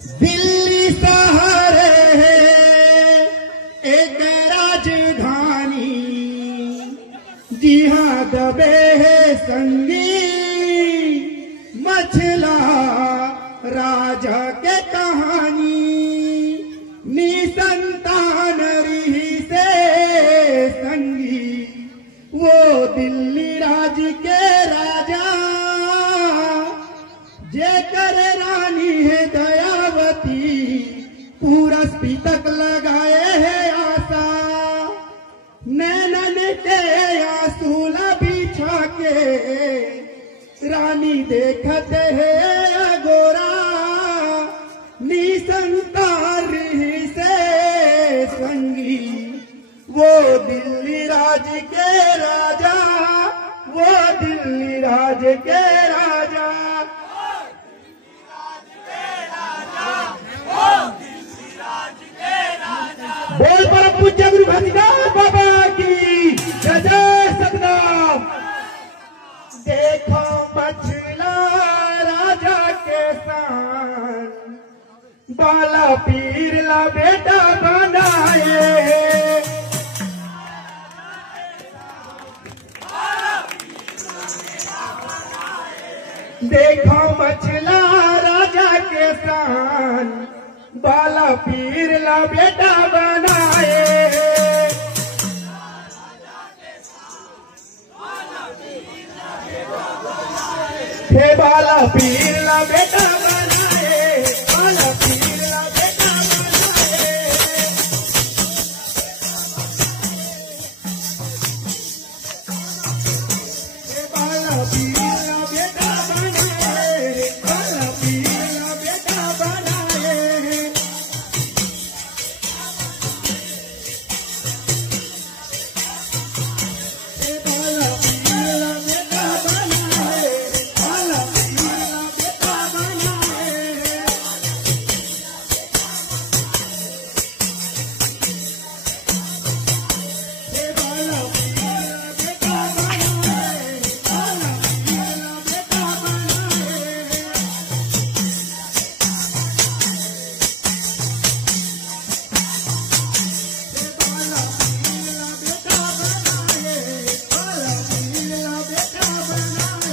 दिल्ली सहारे है एक राजधानी, जी हाँ दबे है संगी मछला राजा के कहानी। निसंतान रही से संगी वो दिल्ली राज के राजा, जेकर रानी है दयावती पूरा स्पीतक लगाए है आशा। नैनन के आंसू बिछा के रानी देखते है गोरा, निसंतान से संगी वो दिल्ली राज के राजा, वो दिल्ली राज के राजा। बोल परम पूज्य गुरु घनश्याम बाबा की जय जय सतनाम। देखो मछला राजा के सान, बाला पीर ला बेटा बनाए। देखो मछला राजा के सान, बाला पीर ला बेटा बनाए। हे बाला पीर ला बेटा बनाए, बाला पीर ला बेटा बनाए। हे बाला पीर ला बेटा बनाए, बाला पीर ला बेटा बनाए। हे बाला पीर ला बेटा बनाए, बाला पीर ला बेटा बनाए। हे बाला पीर ला बेटा बनाए, बाला पीर ला बेटा बनाए।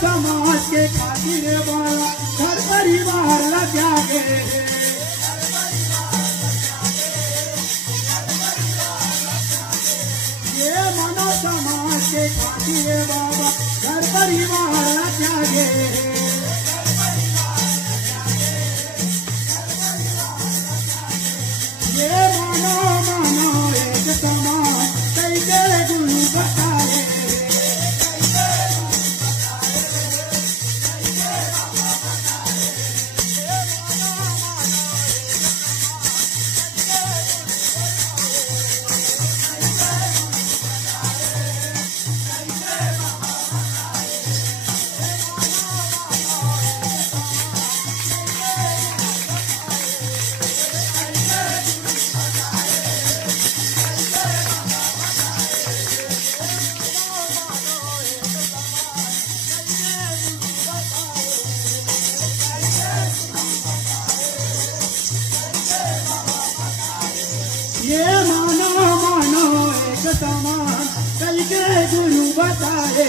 समाज के खातिर बाबा घर परिवार ला त्यागे ये मानो समाज के खातिर बाबा घर परिवार ला त्यागे ये मानो मानो एक समाज कैसे गुरु बताए ये मानो मानो एक समान कल के गुरु बताए